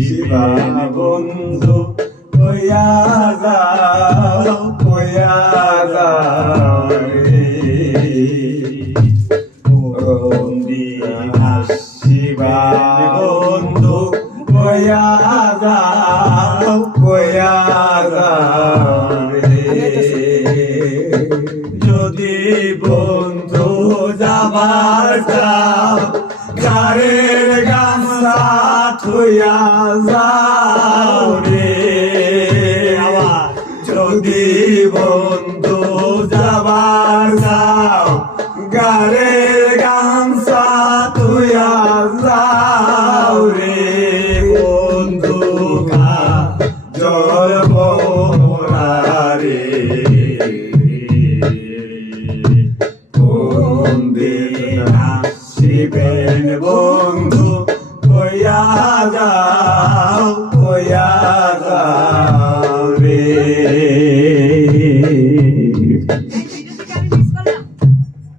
শিবা বন্ধু কইয়া যাও রে শিবা বন্ধু কইয়া যাও রে যদি বন্ধু যাবার চাও গারের গামছা থুইয়া যাও রে যদি বন্ধু যাবার চাও গারের গামছা থুইয়া যাও রে বন্ধু জল রে শিবেন বন্ধু কইয়া যাও রে